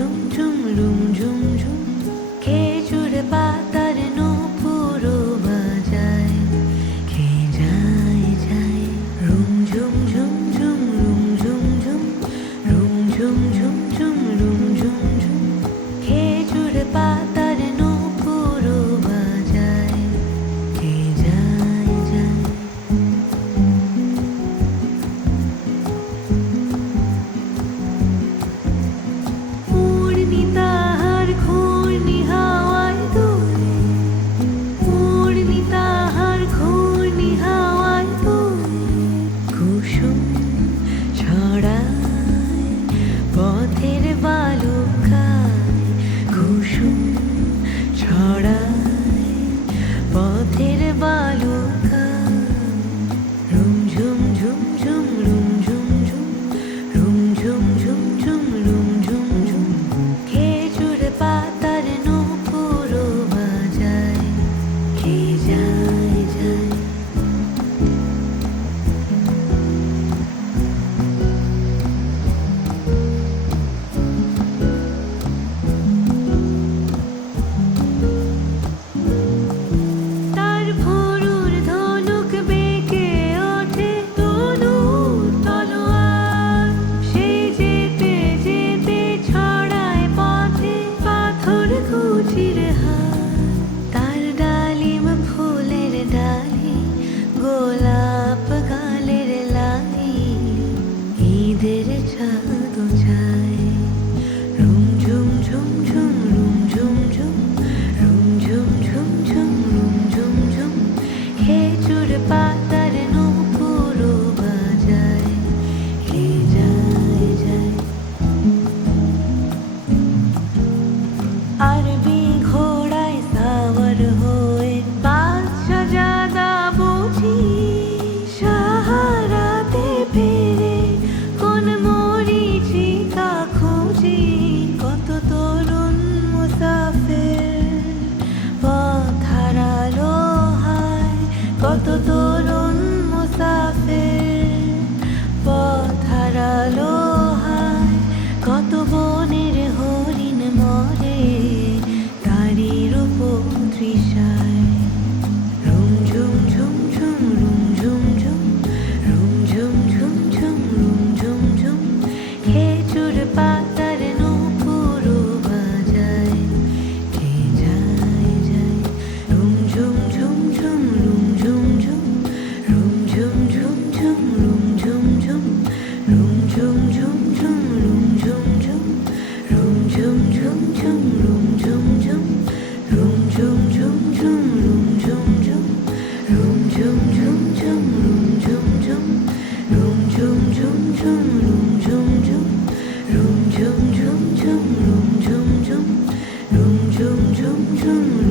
ঝুম ঝুম room ঝুম ঝুম খেজুর পাতার নূপুরও বাজায় খেয়ে যায় যায় রুম ঝুম ঝুম ঝুম রুম ঝুম ঝুম রুম ঝুম ঝুম ঝুম রুম ঝুম ঝুম খেজুর পাতার নূপুরও বাজায় খেয়ে যায় যায় পথের বালুকায় কুসুম ছড়ায় পথের বালুকায় রুম ঝুম ঝুম ঝুম রুম ঝুম ঝুম রুম ঝুম ঝুম ঝুম রুম ঝুম ঝুম খেজুর পাতার নূপুরও বাজায় খেয়ে যায় যায় গোলাপ গালের লালি ঈদের চাঁদ যায় রুম ঝুম ঝুম ঝুম রুম ঝুম ঝুম রুম ঝুম ঝুম ঝুম রুম ঝুম ঝুম খেজুর পাতার নূপুরও বাজায় খেয়ে যায় যায় আরবি ঘোড়ায় সাওয়ার হয়ে বাদশা জাদা বুঝি সাহারাতে ফিরে কোন মরীচিকা খুঁজি কত তরুণ মুসাফির পথ হারালো হায় কত তরুণ মুসাফির পথ হারালো হায় কত বনের হরিণ মরে তারির উপর তৃষায় রুম ঝুম ঝুম ঝুম রুম ঝুম ঝুম রুম ঝুম ঝুম ঝুম রুম ঝুম ঝুম খেজুর পাতার নূপুরও বাজায় খেয়ে যায় যায় রুম ঝুম ঝুম ঝুম রুম ঝুম ঝুম রুম ঝুম ঝুম ঝুম রুম ঝুম ঝুম রুম ঝুম ঝুম ঝুম রুম ঝুম ঝুম রুম ঝুম ঝুম ঝুম রুম ঝুম ঝুম রুম ঝুম ঝুম ঝুম রুম ঝুম ঝুম রুম ঝুম ঝুম ঝুম রুম ঝুম ঝুম রুম ঝুম ঝুম ঝুম রুম ঝুম ঝুম রুম ঝুম ঝুম ঝুম রুম ঝুম ঝুম রুম ঝুম ঝুম ঝুম